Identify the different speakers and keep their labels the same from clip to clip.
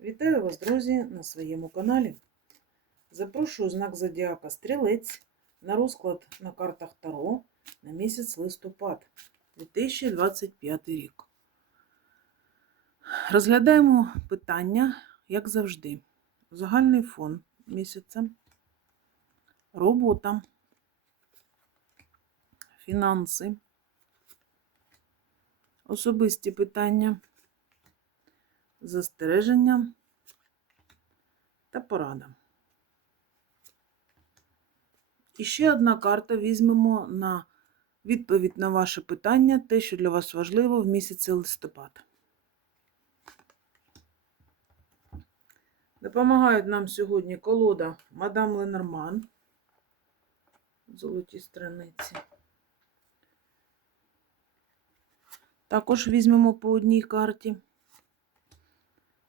Speaker 1: Вітаю вас, друзі, на своєму каналі. Запрошую знак Зодіака Стрілець на розклад на картах Таро на місяць листопад 2025 рік. Розглядаємо питання, як завжди. Загальний фон місяця, робота, фінанси, особисті питання застереження та порада. І ще одна карта візьмемо на відповідь на ваше питання, те, що для вас важливо в місяці листопад. Допомагають нам сьогодні колода Мадам Ленорман. Золоті страниці. Також візьмемо по одній карті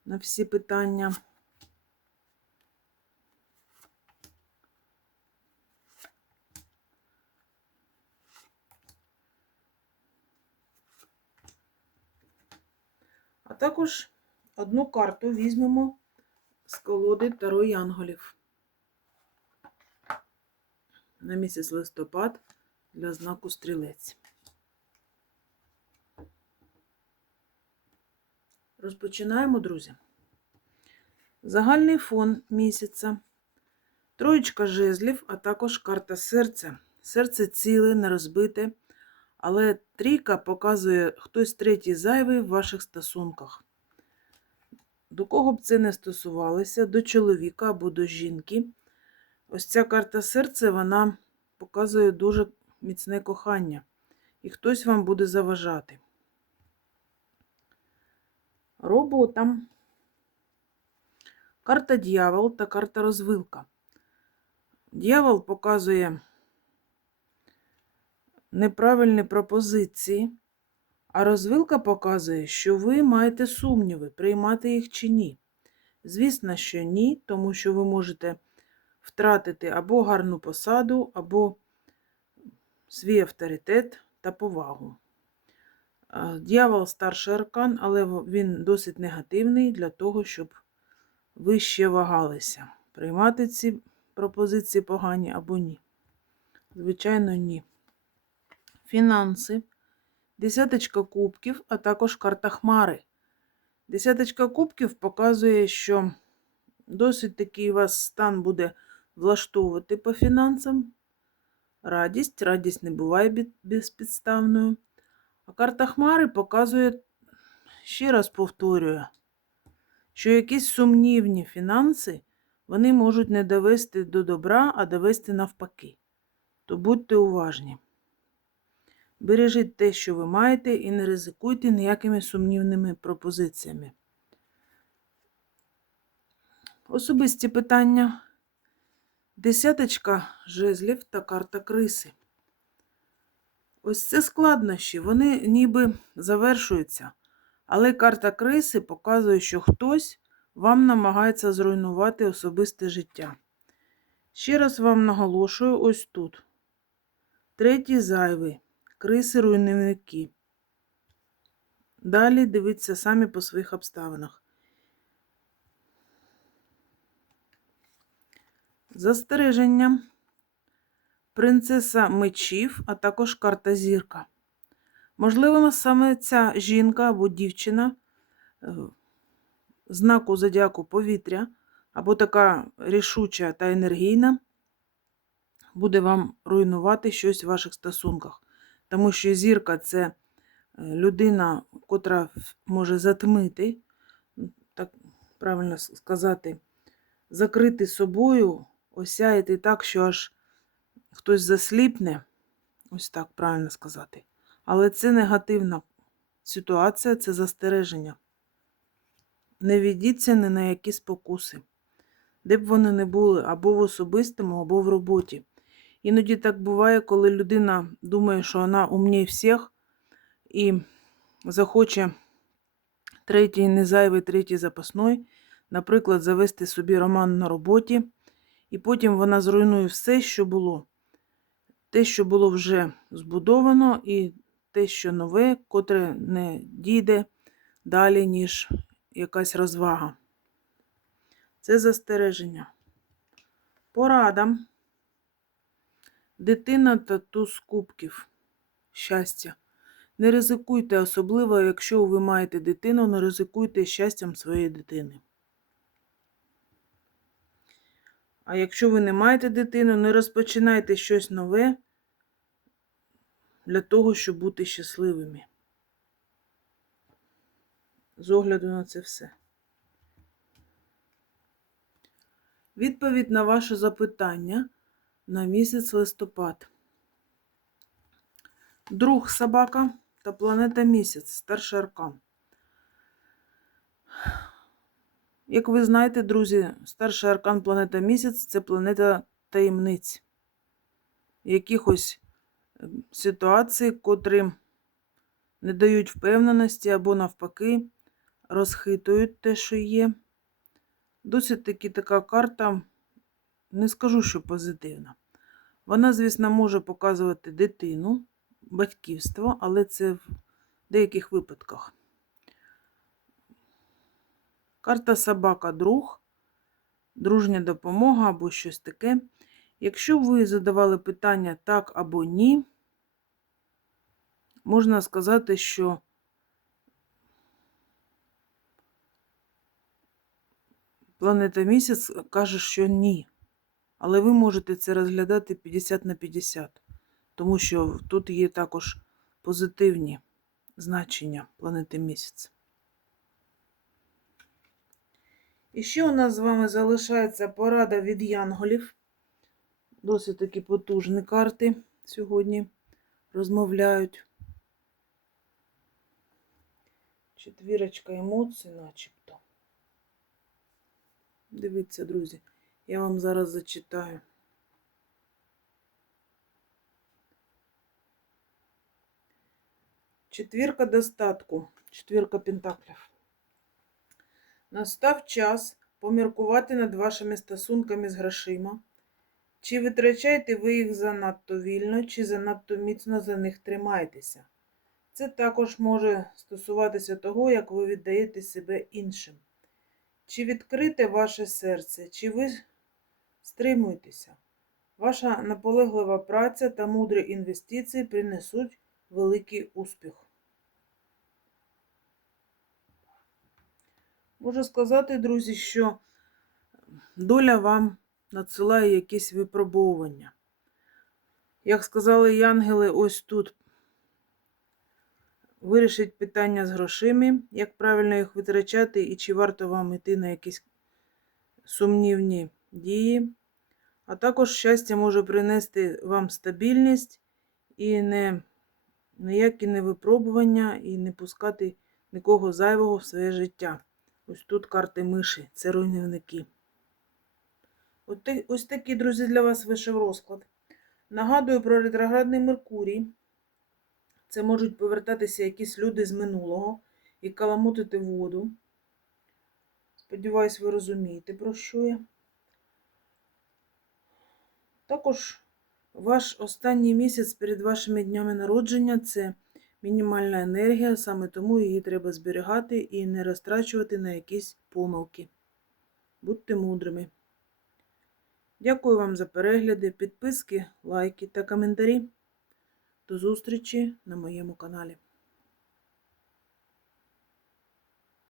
Speaker 1: на всі питання. А також одну карту візьмемо з колоди Таро Янголів на місяць листопад для знаку стрілець. Розпочинаємо, друзі. Загальний фон місяця. Троєчка жезлів, а також карта серця. Серце ціле, не розбите, але трійка показує хтось третій зайвий в ваших стосунках. До кого б це не стосувалося, до чоловіка або до жінки. Ось ця карта серця, вона показує дуже міцне кохання, і хтось вам буде заважати робота. Карта дьявол та карта розвилка. Дьявол показує неправильні пропозиції, а розвилка показує, що ви маєте сумніви, приймати їх чи ні. Звісно, що ні, тому що ви можете втратити або гарну посаду, або свій авторитет та повагу. Д'явол старший аркан, але він досить негативний для того, щоб ви ще вагалися. Приймати ці пропозиції погані або ні. Звичайно, ні. Фінанси. Десяточка кубків, а також карта Хмари. Десяточка кубків показує, що досить такий вас стан буде влаштовувати по фінансам. Радість. Радість не буває безпідставною. А карта Хмари показує, ще раз повторюю, що якісь сумнівні фінанси вони можуть не довести до добра, а довести навпаки. То будьте уважні. Бережіть те, що ви маєте, і не ризикуйте ніякими сумнівними пропозиціями. Особисті питання. Десяточка жезлів та карта криси. Ось це складнощі, вони ніби завершуються. Але карта криси показує, що хтось вам намагається зруйнувати особисте життя. Ще раз вам наголошую ось тут. Третій зайвий. Криси руйнівники. Далі дивіться самі по своїх обставинах. Застереження принцеса мечів, а також карта зірка. Можливо, саме ця жінка або дівчина е, знаку зодіаку повітря, або така рішуча та енергійна, буде вам руйнувати щось в ваших стосунках. Тому що зірка це е, людина, котра може затмити, так правильно сказати, закрити собою, осяяти так, що аж хтось засліпне, ось так правильно сказати. Але це негативна ситуація, це застереження. Не ведіться ні на які спокуси, де б вони не були, або в особистому, або в роботі. Іноді так буває, коли людина думає, що вона умніє всіх і захоче третій незайвий, третій запасной, наприклад, завести собі роман на роботі, і потім вона зруйнує все, що було те, що було вже збудовано, і те, що нове, котре не дійде далі, ніж якась розвага. Це застереження. Порада. Дитина та туз кубків. Щастя. Не ризикуйте, особливо, якщо ви маєте дитину, не ризикуйте щастям своєї дитини. А якщо ви не маєте дитину, не розпочинайте щось нове для того, щоб бути щасливими. З огляду на це все. Відповідь на ваше запитання на місяць листопад. Друг собака та планета місяць, старший аркан. Як ви знаєте, друзі, старший аркан планета місяць це планета таємниць, якихось ем, ситуацій, котрі не дають впевненості або навпаки розхитують те, що є. Досить таки така карта, не скажу, що позитивна. Вона, звісно, може показувати дитину, батьківство, але це в деяких випадках. Карта собака друг, дружня допомога або щось таке. Якщо ви задавали питання так або ні, можна сказати, що планета місяць каже, що ні. Але ви можете це розглядати 50 на 50, тому що тут є також позитивні значення планети місяць. І ще у нас з вами залишається порада від янголів. Досить такі потужні карти сьогодні розмовляють. Четвірочка емоцій, начебто. Дивіться, друзі, я вам зараз зачитаю. Четвірка достатку, четвірка пентаклів. Настав час поміркувати над вашими стосунками з грошима. Чи витрачаєте ви їх занадто вільно, чи занадто міцно за них тримаєтеся? Це також може стосуватися того, як ви віддаєте себе іншим. Чи відкрите ваше серце, чи ви стримуєтеся? Ваша наполеглива праця та мудрі інвестиції принесуть великий успіх. Можу сказати, друзі, що доля вам надсилає якісь випробовування. Як сказали янголи, ось тут вирішить питання з грошима, як правильно їх витрачати і чи варто вам йти на якісь сумнівні дії. А також щастя може принести вам стабільність і не ніякі не випробування, і не пускати нікого зайвого в своє життя. Ось тут карти миші, це руйнівники. Ось такий, друзі, для вас вийшов розклад. Нагадую про ретроградний Меркурій. Це можуть повертатися якісь люди з минулого і каламутити воду. Сподіваюсь, ви розумієте, про що я. Також ваш останній місяць перед вашими днями народження це мінімальна енергія, саме тому її треба зберігати і не розтрачувати на якісь помилки. Будьте мудрими. Дякую вам за перегляди, підписки, лайки та коментарі. До зустрічі на моєму каналі.